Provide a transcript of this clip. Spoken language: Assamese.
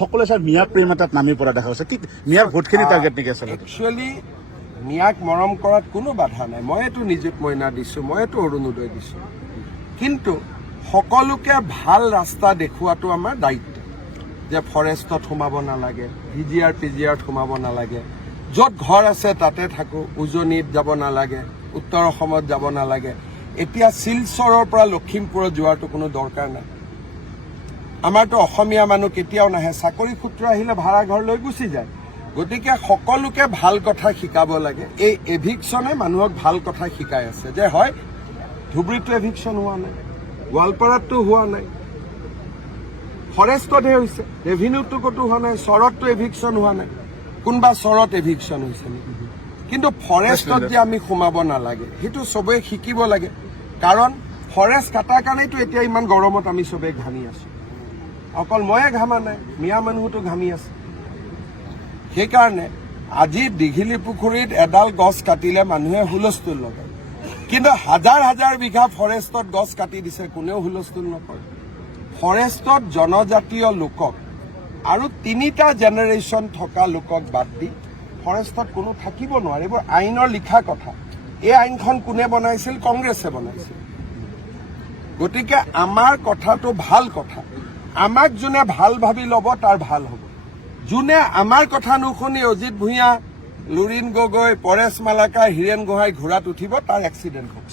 সকলে স্যাৰ মিয়া প্ৰেম এটাত নামি পৰা দেখা গৈছে। ঠিক মিয়াৰ ভোটখিনি টাৰ্গেট নেকি আচলতে? একচুৱেলি মিয়াক মৰম কৰাত কোনো বাধা নাই। মইতো নিযুত মইনা দিছোঁ, মইতো অৰুণোদয় দিছোঁ, কিন্তু সকলোকে ভাল ৰাস্তা দেখুৱাটো আমাৰ দায়িত্ব। যে ফৰেষ্টত সোমাব নালাগে, ভিজিআৰ পিজিআৰত সোমাব নালাগে, য'ত ঘৰ আছে তাতে থাকোঁ, উজনিত যাব নালাগে, উত্তৰ অসমত যাব নালাগে। এতিয়া শিলচৰৰ পৰা লখিমপুৰত যোৱাটো কোনো দৰকাৰ নাই। আমাৰতো অসমীয়া মানুহ কেতিয়াও নাহে, চাকৰি সূত্ৰে আহিলে ভাড়া ঘৰ লৈ গুচি যায়। গতিকে সকলোকে ভাল কথা শিকাব লাগে। এই এভিকশ্যনে মানুহক ভাল কথা শিকাই আছে যে হয় ধুবুৰীতো এভিকশ্যন হোৱা নাই, গোৱালপাৰাতো হোৱা নাই, ফৰেষ্টতহে হৈছে, ৰেভিনিউটো ক'তো হোৱা নাই, চৰততো এভিকশ্যন হোৱা নাই। কোনোবা চৰত এভিকশ্যন হৈছে নেকি? কিন্তু ফৰেষ্টত যে আমি সোমাব নালাগে সেইটো চবেই শিকিব লাগে। কাৰণ ফৰেষ্ট কটাৰ কাৰণেতো এতিয়া ইমান গৰমত আমি চবেই ঘামি আছোঁ। অকল ময়ে ঘামা নাই, মিয়া মানুহতো ঘামি আছে। সেইকাৰণে আজি দীঘিলী পুখুৰীত এডাল গছ কাটিলে মানুহে হুলস্থুল লগায়, কিন্তু হাজাৰ হাজাৰ বিঘা ফৰেষ্টত গছ কাটি দিছে, কোনেও হুলস্থুল নকৰে। ফৰেষ্টত জনজাতীয় লোকক আৰু 3টা জেনেৰেশ্যন থকা লোকক বাদ দি ফৰেষ্টত কোনো থাকিব নোৱাৰে। এইবোৰ আইনৰ লিখা কথা। এই আইনখন কোনে বনাইছিল? কংগ্ৰেছে বনাইছিল। গতিকে আমাৰ কথাটো ভাল কথা। আমাক যোনে ভাল ভাবি ল'ব তাৰ ভাল হ'ব। যোনে আমাৰ কথা নুশুনি অজিত ভূঞা, লুৰিণ গগৈ, পৰেশ মালাকাৰ, হীৰেণ গোহাঁই ঘোঁৰাত উঠিব, তাৰ এক্সিডেণ্ট হ'ব।